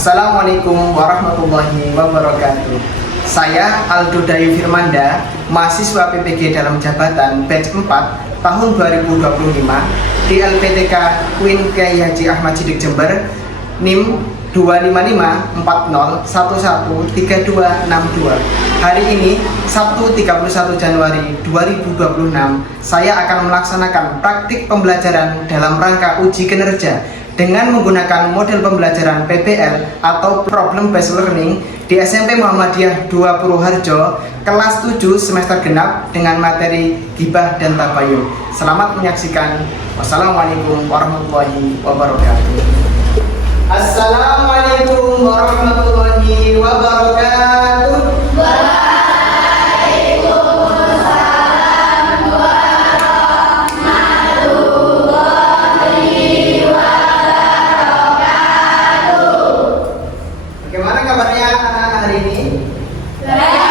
Assalamualaikum warahmatullahi wabarakatuh. Saya Aldo Dayu Firmanda, mahasiswa PPG dalam jabatan batch 4 tahun 2025 di LPTK UIN Kyai Haji Ahmad Siddiq Jember, NIM 25540113262. Hari ini, Sabtu 31 Januari 2026, saya akan melaksanakan praktik pembelajaran dalam rangka uji kinerja dengan menggunakan model pembelajaran PBL atau Problem Based Learning di SMP Muhammadiyah 2 Purwoharjo, kelas 7 semester genap dengan materi Ghibah dan Tabayun. Selamat menyaksikan. Wassalamualaikum warahmatullahi wabarakatuh. Assalamualaikum warahmatullahi wabarakatuh. Waalaikumsalam warahmatullahi wabarakatuh. Bagaimana kabarnya anak-anak hari ini? Baik.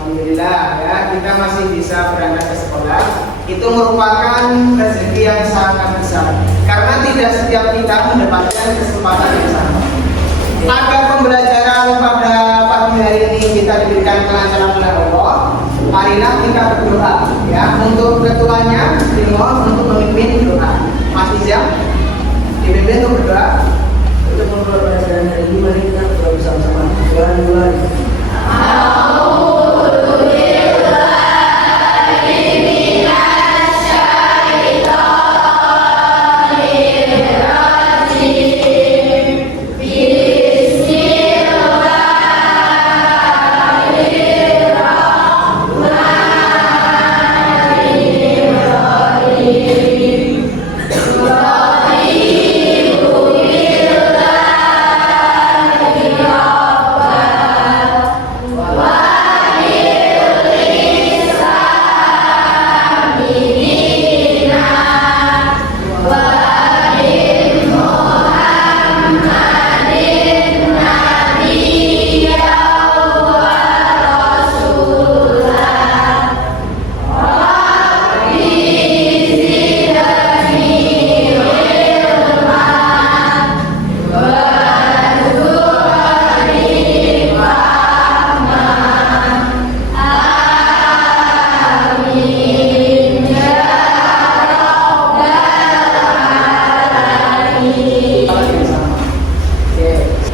Alhamdulillah ya, kita masih bisa berangkat ke sekolah. Itu merupakan rezeki yang sangat besar karena tidak setiap kita mendapatkan kesempatan yang sama. Agar pembelajaran pada pagi hari ini kita diberikan kelancaran oleh Allah, marilah kita berdoa ya. Untuk ketuanya dimohon untuk memimpin doa. Mas Izam dipimpin untuk berdoa. Untuk memulai pelajaran hari ini, mari kita berdoa bersama-sama. Tuhan,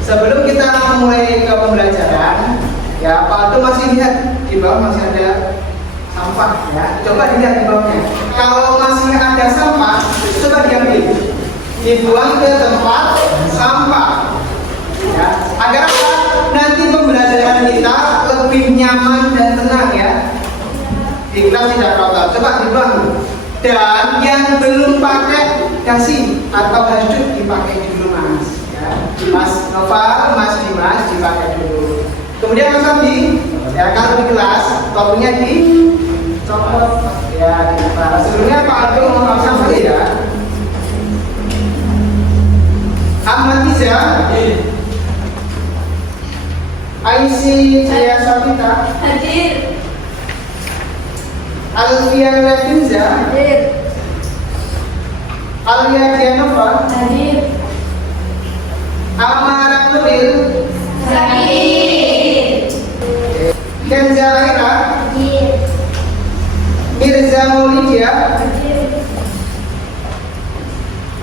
sebelum kita mulai ke pembelajaran, ya Pak Aldo masih lihat di bawah masih ada sampah ya. Coba dilihat di bawahnya. Kalau masih ada sampah, coba diambil, dibuang ke tempat sampah. Ya, agar apa? Nanti pembelajaran kita lebih nyaman dan tenang ya. Di kelas tidak kotor. Coba dibuang. Dan yang belum pakai dasi atau handuk dipakai dulu Mas. Mas Nova, Mas Dimas dipakai dulu. Kemudian Mas Abdi, ya kalau di kelas topinya dicopot, ya dilepas. Sebelumnya Pak Aldo mau sama ya. Ahmad Tiza, Aisy Jaya Sabita, Hadir. Alfian Levinza, Hadir. Alia Dianova, Hadir. Amara Nuril, Hadir. Kenza Aira, Hadir. Mirza Maulidia, Hadir.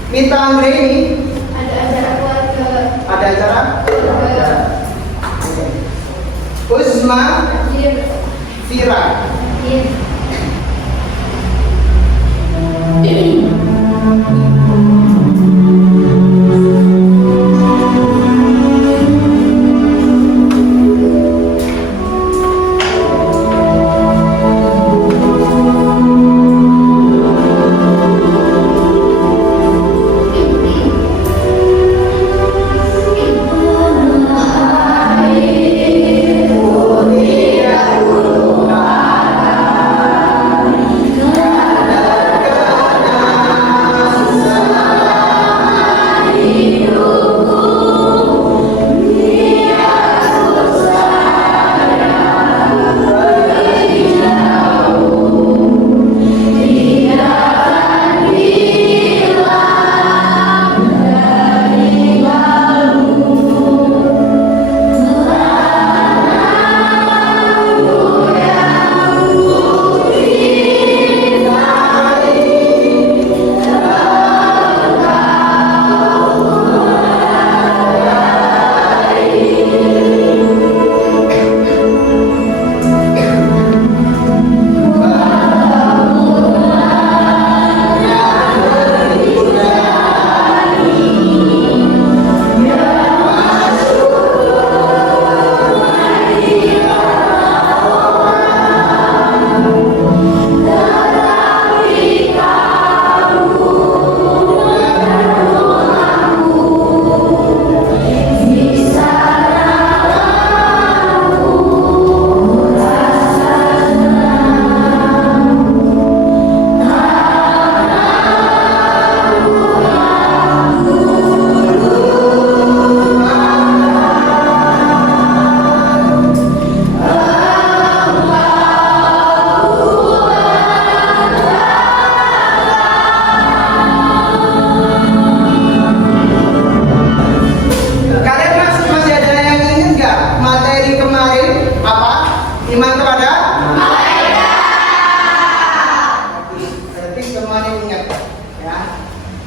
Mita Anggreni. Ada acara keluarga. Ada acara? Ada. Uzma Hadir. Fira. Hadir. Alhamdulillah.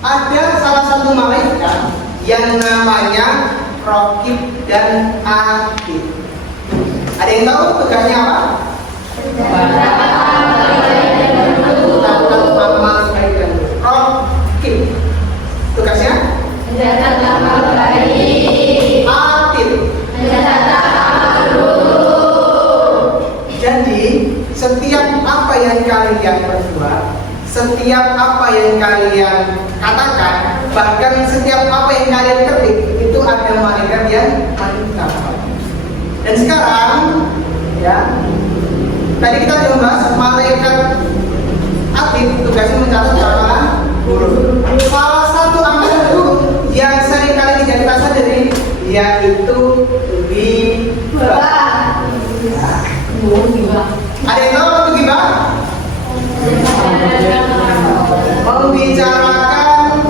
ada salah satu malaikat yang namanya Raqib dan Atid. Ada yang tahu tugasnya apa? Raqib. Tugasnya? Atid. Jadi setiap apa yang kalian perbuat, setiap apa yang kalian katakan, bahkan setiap apa yang kalian ketik, itu ada malaikat yang mencatat. Dan sekarang, ya, tadi kita sudah bahas malaikat Atid tugasnya mencatat berapa huruf. Salah satu amalan huruf yang sering kali tidak kita sadari yaitu ghibah. Ada yang tahu apa itu ghibah? Membicarakan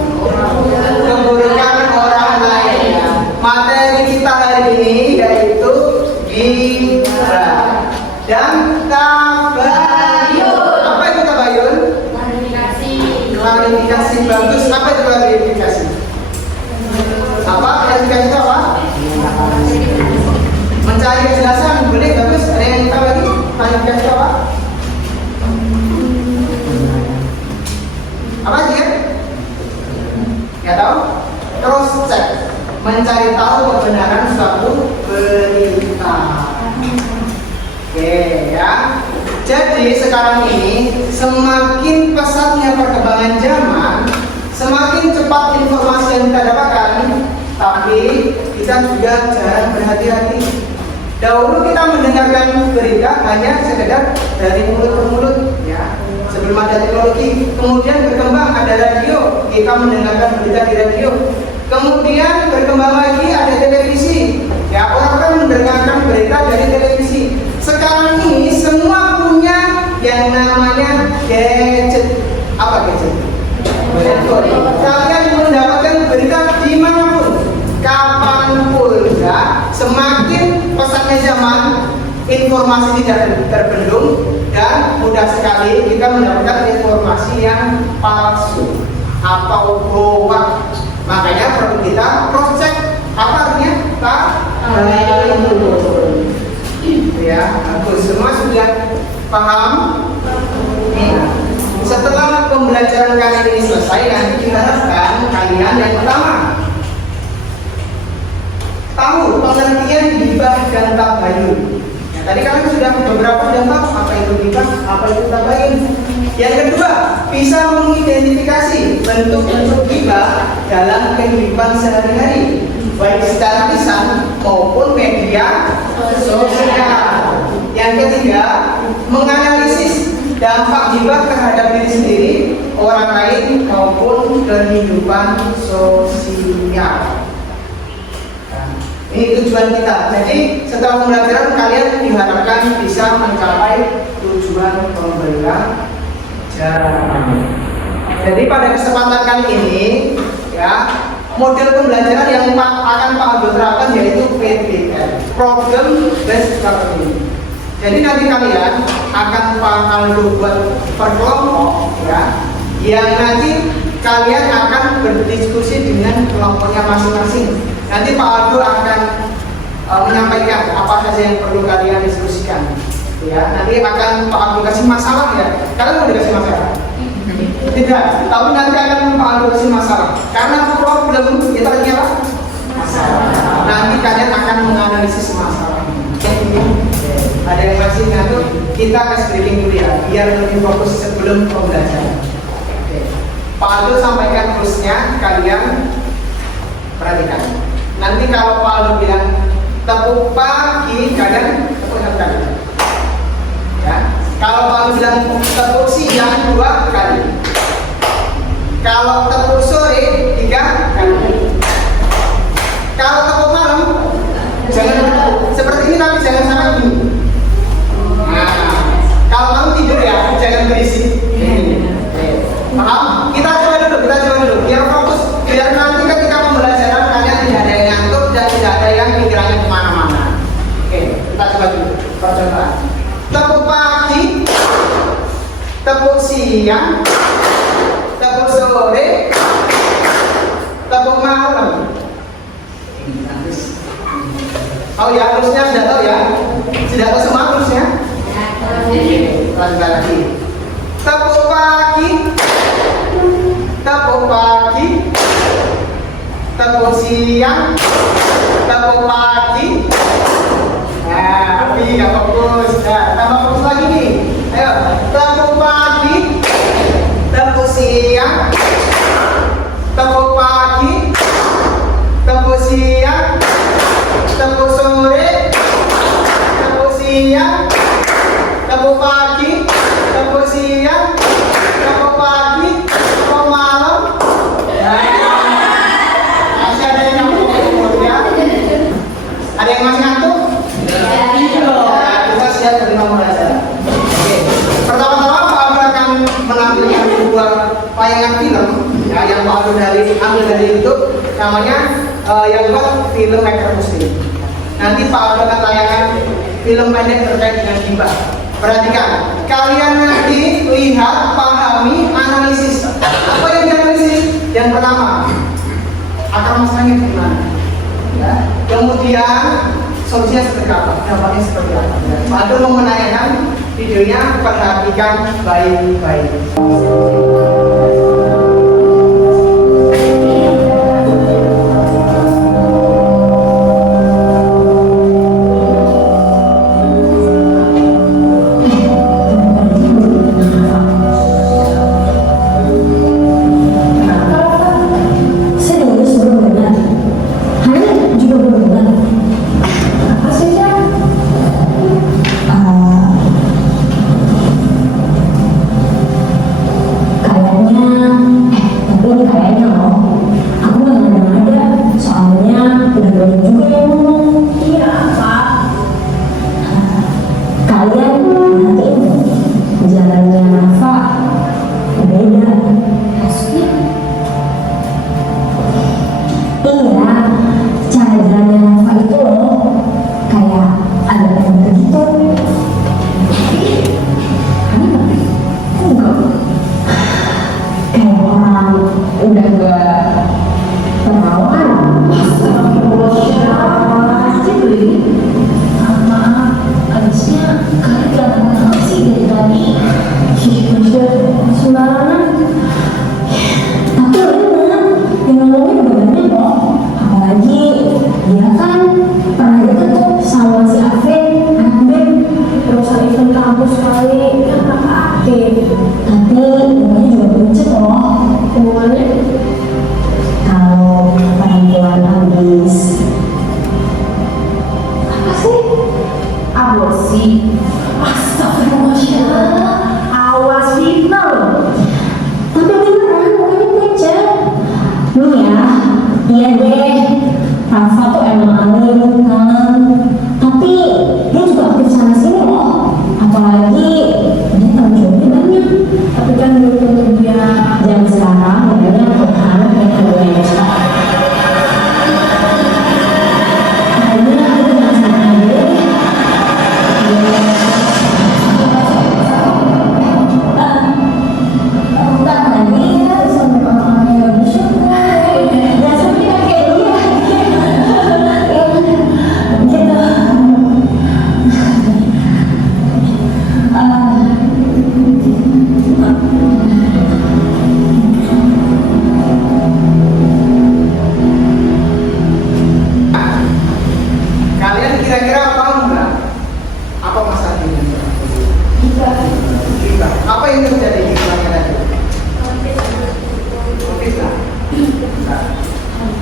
keburukan orang lain. Materi kita hari ini yaitu ghibah dan tabayun. Apa itu tabayun? Klarifikasi. Bagus. Apa itu klarifikasi? Apa? Klarifikasi itu apa? Mencari kejelasan. Boleh, bagus. Ada yang tahu lagi? Klarifikasi itu apa? Apa sih ya? Nggak tahu? Terus cek. Mencari tahu kebenaran suatu berita. Oke ya. Jadi sekarang ini semakin pesatnya perkembangan zaman, semakin cepat informasi yang kita dapatkan, tapi kita juga jarang berhati-hati. Dahulu kita mendengarkan berita hanya sekedar dari mulut ke mulut, ya. Sebelum ada teknologi, kemudian berkembang ada radio, kita mendengarkan berita di radio. Kemudian berkembang lagi ada televisi, ya, orang-orang mendengarkan berita dari televisi. Sekarang ini semua punya yang namanya gadget. Apa gadget? Kalian mendapatkan berita dimanapun, kapanpun, ya. Semakin pesatnya zaman, informasi tidak terbendung dan mudah sekali kita mendapatkan informasi yang palsu atau hoax. Makanya perlu kita cross check. Apa artinya? Ya, bagus. Semua sudah paham? Setelah pembelajaran kali ini selesai, nanti diharapkan kalian yang pertama tahu pengertian ghibah dan tabayun. Ya, tadi kalian sudah beberapa sudah tahu apa itu ghibah, apa itu tabayun. Yang kedua, bisa mengidentifikasi bentuk-bentuk ghibah dalam kehidupan sehari-hari, baik secara lisan maupun media sosial. Yang ketiga, menganalisis dampak ghibah terhadap diri sendiri, orang lain maupun kehidupan sosial. Nah, ini tujuan kita. Jadi setelah pembelajaran kalian diharapkan bisa mencapai tujuan pembelajaran. Jadi pada kesempatan kali ini, ya, model pembelajaran yang akan Pak Aldo terapkan yaitu PBL, Problem Based Learning. Jadi nanti kalian akan Pak Aldo buat per kelompok, ya, yang nanti kalian akan berdiskusi dengan kelompoknya masing-masing. Nanti Pak Aldo akan menyampaikan apa saja yang perlu kalian diskusikan. Ya, nanti akan Pak Aldo kasih masalah, ya. Kalian mau dikasih masalah? Tidak, tapi nanti akan Pak Aldo kasih masalah. Karena problem kita ini apa? Masalah. Nanti kalian akan menganalisis masalah. Ada yang masih ngatur? Kita kasih briefing dulu ya, biar lebih fokus sebelum pembelajaran. Oke. Pak Aldo sampaikan terusnya, kalian perhatikan. Nanti kalau Pak Aldo bilang tepuk pagi, kalian tepuk kali. Ya. Kalau Pak Aldo bilang tepuk siang 2 kali. Kalau tepuk sore 3 kali. Kalau tepuk malam jangan tepuk seperti ini, tapi jangan sampai gini. Nah, kalau malam tidur ya jangan berisik. Paham? Kita coba dulu, biar fokus, biar nanti ketika pembelajaran kalian tidak ada yang ngantuk dan tidak ada yang pikirannya kemana-mana. Oke, kita coba dulu percobaan. Tepuk pagi, tepuk siang, tepuk sore, Tahu ya, terusnya sudah tahu ya? Sudah tahu semua terusnya? Lanjut lagi. Tepuk pagi, tepuk pagi, tepuk siang, tepuk pagi. Nah, tapi nggak fokus. Nah, tambah fokus lagi nih. Ayo, tepuk pagi, tepuk siang, tepuk pagi, tepuk siang, tepuk sore, tepuk siang, tepuk pagi, tepuk siang, tepuk pagi, tepuk malam. Masih ada yang nyambung ya? Ada yang masih ngantuk? Nah, kita siap menerima belajar. Oke. Pertama-tama Pak Abdul akan menampilkan sebuah tayangan film ya, yang Pak Abdul ambil dari YouTube, namanya yang buat film Maker Muslim. Nanti Pak Abdul akan tayangkan film pendek terkait dengan gibah. Perhatikan, kalian nanti lihat, pahami, analisis. Apa yang dianalisis? Yang pertama, akar masalahnya gimana? Ya. Kemudian solusinya seperti apa? Dampaknya seperti apa? Ya. Pak Abdul mau menanyakan videonya, perhatikan baik-baik.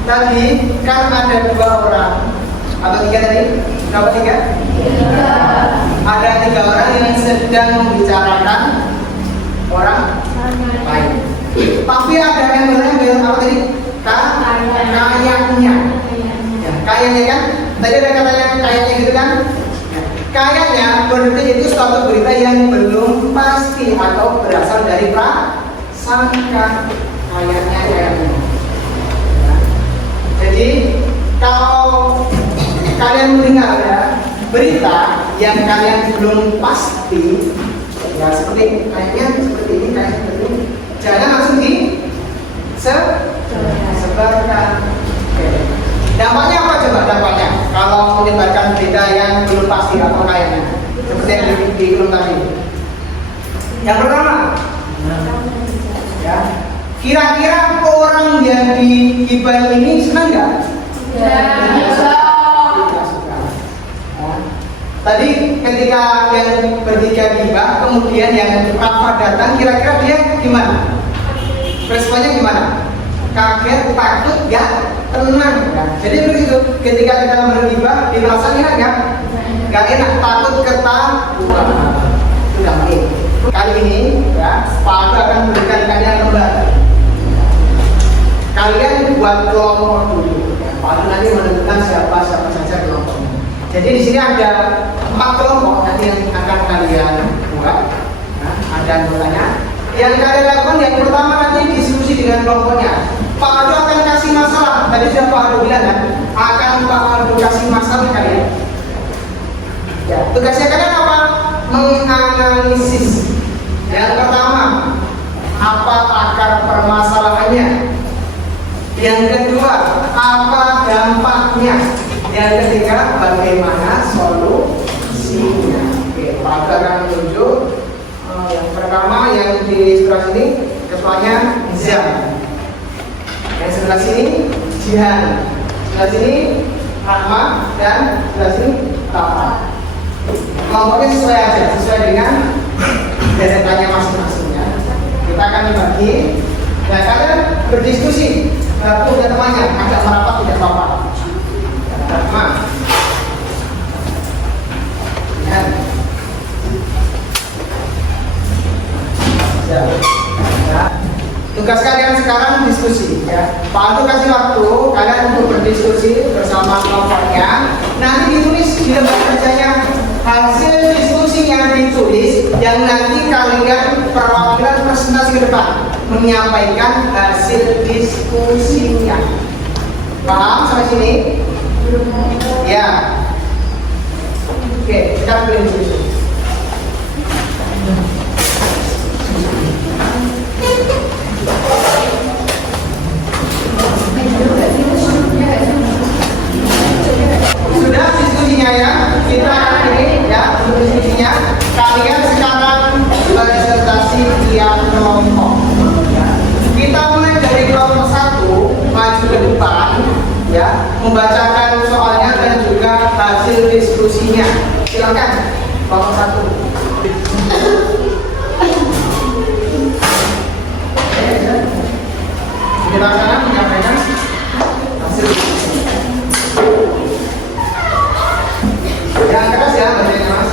Tadi kan ada 2 orang atau 3 tadi? Berapa 3? Ada 3 orang yang sedang membicarakan orang lain. Tapi ada yang bilang apa tadi? Kayaknya. Ya, kayaknya kan? Tadi ada katanya kayaknya gitu kan? Ya, kayaknya berarti itu suatu berita yang belum pasti atau berasal dari prasangka. Kayaknya. Jadi kalau kalian mendengar ya berita yang kalian belum pasti, ya seperti kayaknya seperti ini, kayak seperti ini, jangan langsung sebarkan. Oke. Dampaknya apa coba dampaknya? Kalau menyebarkan Kira-kira orang yang digibahi ini senang nggak? Tidak suka. Ya. Tadi ketika yang bertiga gibah, kemudian yang Rafa datang, kira-kira dia gimana? Responnya gimana? Kaget, takut, nggak? Tenang ya. Jadi begitu, ketika kita bergibah, di perasaan enak nggak? Nggak enak, takut, ketakutan. Sudah baik. Kali ini ya, Pak Aldo akan memberikan kalian lembar. Kalian buat kelompok dulu. Ya, Pak Aldo nanti menentukan siapa saja kelompoknya. Jadi di sini ada 4 kelompok nanti yang akan kalian buat. Nah, ada anggotanya. Yang kalian lakukan yang pertama nanti diskusi dengan kelompoknya. Pak Aldo akan kasih masalah. Tadi sudah Pak Aldo bilang kan, akan Pak Aldo kasih masalah kalian. Ya, tugasnya kalian apa? Menganalisis. Yang pertama, apa akar permasalahannya? Yang kedua, apa dampaknya? Yang ketiga, bagaimana solusinya? Oke, Pak Aldo akan menunjuk. Yang pertama yang di sebelah sini ketuanya Zam. Yang sebelah sini Jihan. Sebelah sini Rahma dan sebelah sini Rafa. Kelompoknya sesuai aja, sesuai dengan deretannya masing-masingnya. Kita akan dibagi. Nah, kalian berdiskusi. Satu dan temannya agak merapat tidak apa-apa. Rahma. Jihan. Ya. Tugas kalian sekarang diskusi ya. Pak Aldo kasih waktu kalian untuk berdiskusi bersama kelompoknya. Nanti ditulis di lembar kerjanya hasil diskusinya ditulis yang nanti kalian perwakilan presentasi ke depan menyampaikan hasil diskusinya. Paham sampai sini? Ya. Oke, sekarang boleh diskusi. Sudah diskusinya ya, kita akan ini ya untuk diskusinya. Kalian sekarang presentasi tiap kelompok. Ya. Kita mulai dari kelompok 1 maju ke depan, ya, membacakan soalnya dan juga hasil diskusinya. Silakan kelompok 1. Di sana menyampaikan hasil diskusi. Yang keras ya, bacanya Mas.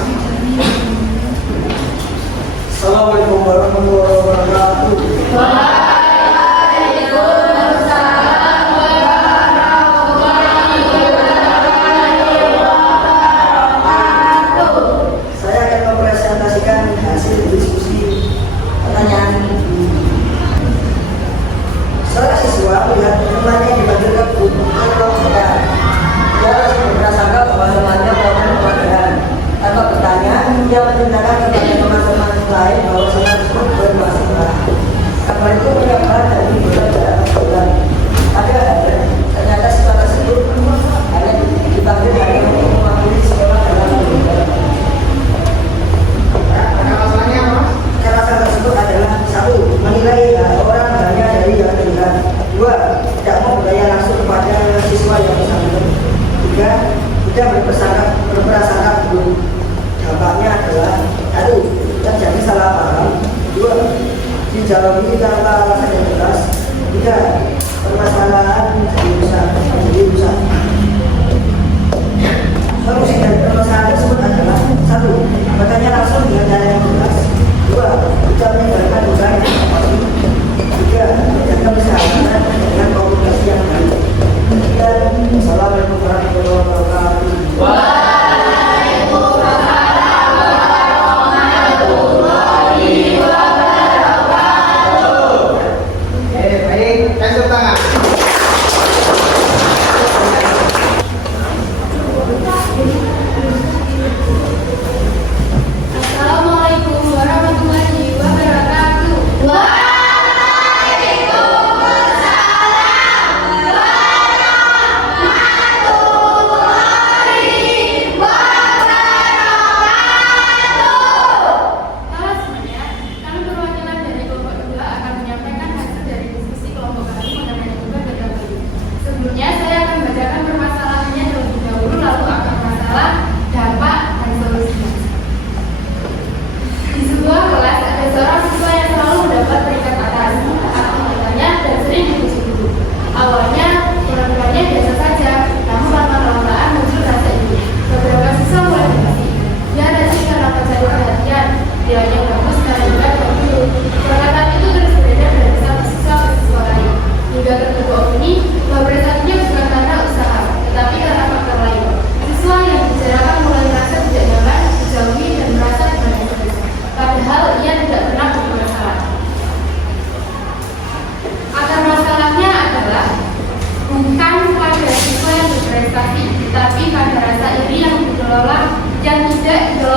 Assalamualaikum warahmatullahi wabarakatuh. Waalaikumsalam warahmatullahi wabarakatuh. Saya akan mempresentasikan hasil diskusi pertanyaan. Seorang siswa melihat temannya dipanggil ke kelompoknya. Dia langsung berprasangka bahwa temannya melakukan pelanggaran. Tanpa bertanya, dia menceritakan kepada teman-teman lain bahwa teman tersebut bermasalah. Kabar itu menyebar dari beberapa bulan. Tapi ternyata siswa tersebut hanya dipanggil hanya untuk mewakili sekolah dalam pembelajaran. Masalahnya apa, Mas? Kekerasan tersebut adalah 1. Menilai orang hanya dari yang terlihat. 2. Tidak mau berdaya langsung kepada siswa yang bersangkutan. 3. Tidak berprasangka buruk. Dampaknya adalah 1. Terjadi salah paham. 2. Dijawab tanpa alasan yang jelas. 3. Permasalahan menjadi rusak. Solusi dari permasalahan tersebut adalah 1. Bertanya langsung dengan cara yang jelas. 2. Tidak meninggalkan dugaan yang pasti. 3. Menjaga persahabatan dengan komunikasi yang baik. Assalamualaikum warahmatullahi wabarakatuh. Waalaikumsalam warahmatullahi wabarakatuh. Baik, kasih tangan. Assalamualaikum warahmatullahi wabarakatuh.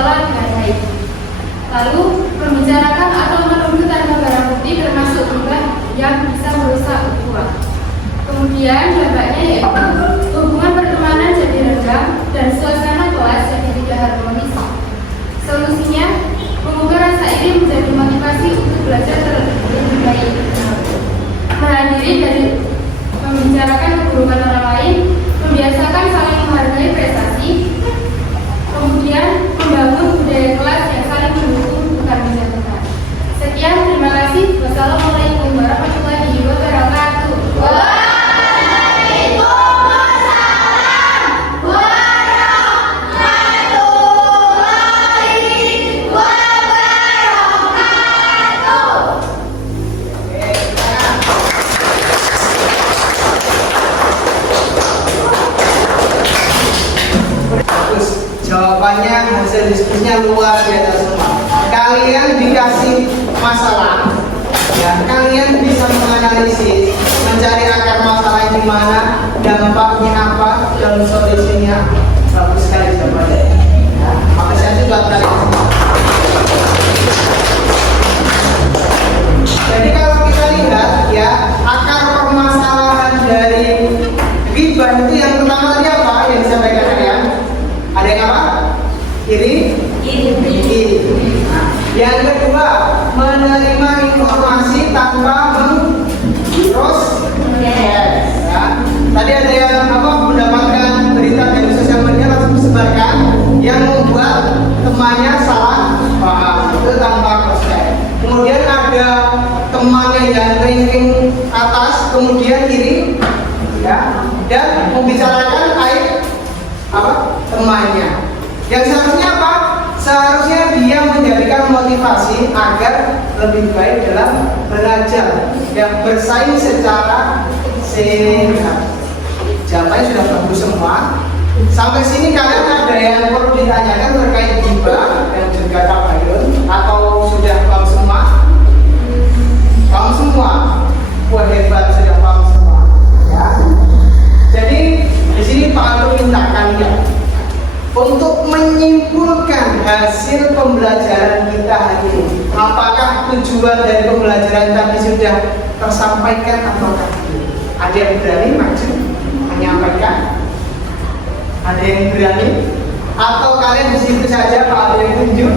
dikelola dengan baik. Lalu, membicarakan atau menuduh tanpa barang bukti termasuk gibah yang bisa merusak ukhuwah. Kemudian dampaknya yaitu hubungan pertemanan jadi renggang dan suasana kelas jadi tidak harmonis. Solusinya, mengubah rasa iri menjadi motivasi untuk belajar lebih baik. Menghadiri dari membicarakan keburukan orang lain, membiasakan saling menghargai prestasi, kemudian membangun budaya kelas yang saling mendukung bukan menjatuhkan. Sekian, terima kasih. Wassalamualaikum warahmatullahi wabarakatuh. Jawabannya, hasil diskusinya luar biasa semua. Kalian dikasih masalah, ya, kalian bisa menganalisis, mencari akar masalahnya di mana, dampaknya apa, dan solusinya. Bagus sekali jawabannya. Ya, apresiasi buat kalian semua. Jadi kalau kita lihat, ya, akar permasalahan dari ghibah itu yang pertama tadi apa yang disampaikan kalian? Ada yang apa? Iri? Iri. Nah, yang kedua, menerima informasi tanpa mengproses. Ya. Tadi ada yang apa? Mendapatkan berita dari sosial media langsung disebarkan, yang membuat temannya salah paham. Itu tanpa proses. Kemudian ada temannya yang ranking atas, kemudian iri, ya, dan membicarakan aib apa? Temannya. Yang seharusnya apa? Seharusnya dia menjadikan motivasi agar lebih baik dalam belajar dan bersaing secara sehat. Jawabannya sudah bagus semua. Sampai sini kalian ada yang perlu ditanyakan terkait ghibah dan juga tabayun atau sudah paham semua? Paham semua? Wah, hebat, sudah paham semua. Ya. Jadi di sini Pak Aldo minta kalian untuk menyimpulkan hasil pembelajaran kita hari ini. Apakah tujuan dari pembelajaran tadi sudah tersampaikan ataukah tidak? Ada yang berani maju menyampaikan? Ada yang berani? Atau kalian di situ saja Pak Aldo yang tunjuk?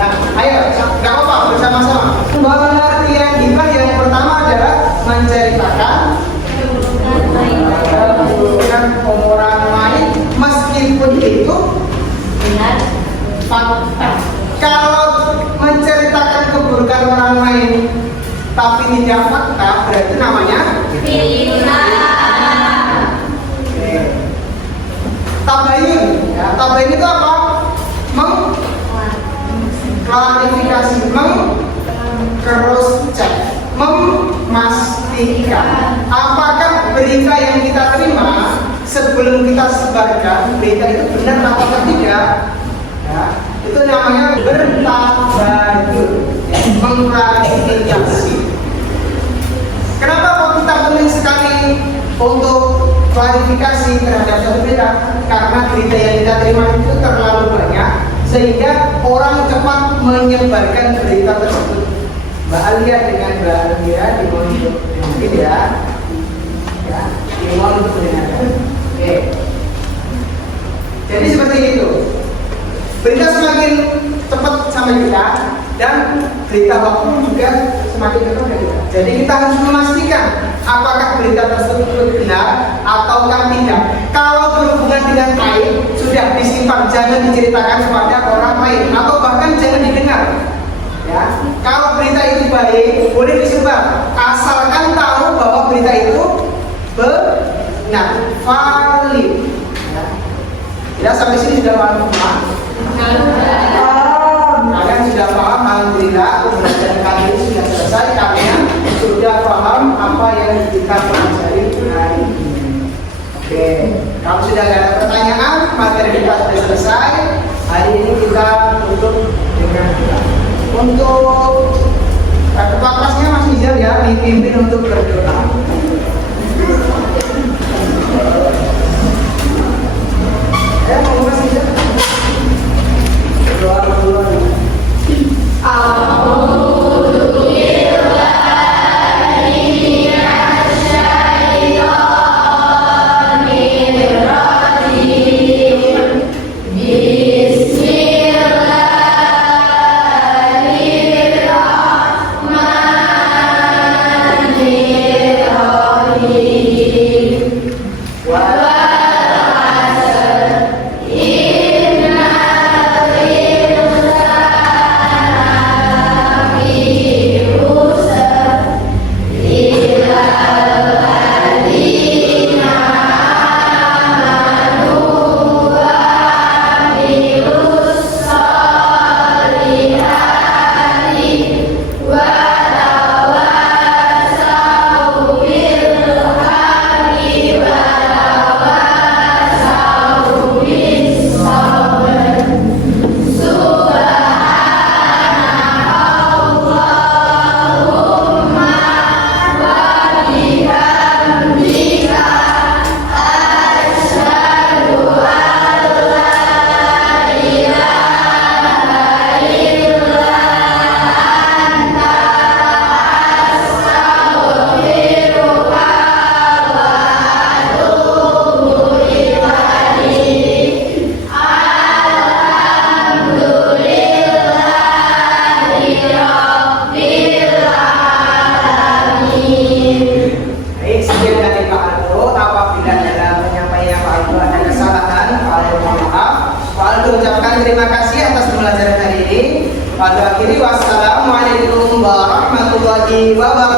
Nah, ayo, nggak apa-apa, bersama-sama. Pengertian ghibah yang pertama adalah menceritakan keburukan orang lain, meskipun itu benar fakta. Kalau menceritakan keburukan orang lain tapi tidak fakta, berarti namanya Fitnah. Tabayun. Ya, tabayun itu apa? Klarifikasi, cross check, memastikan apakah berita yang kita terima sebelum kita sebarkan berita itu benar atau tidak. Ya, itu namanya bertabayun, ya, mengklarifikasi. Kenapa kok kita penting sekali untuk klarifikasi terhadap satu berita? Karena berita yang kita terima itu terlalu banyak, sehingga orang cepat menyebarkan berita tersebut. Mbak Alia dengan Mbak Alia dimohon untuk dengerin ya, dimohon untuk dengarkan. Oke. Jadi seperti itu. Berita semakin cepat sampai kita dan berita waktu juga semakin cepat dari kita. Jadi kita harus memastikan apakah berita tersebut benar ataukah tidak. Kalau berhubungan dengan aib, sudah disimpan, jangan diceritakan kepada orang lain atau bahkan jangan didengar. Ya, kalau berita itu baik, boleh disebar, asalkan tahu bahwa berita itu benar, valid. Ya, sampai sini sudah paham semua? Kalian sudah paham, alhamdulillah. Pembelajaran kali ini sudah selesai. Kalian sudah paham apa yang kita pelajari hari ini. Oke, kalau sudah ada pertanyaan, materi kita sudah selesai. Hari ini kita tutup dengan untuk ketua kelasnya Mas Nizar ya, dipimpin untuk berdoa. Ya, mau Mas Nizar? Bye bye.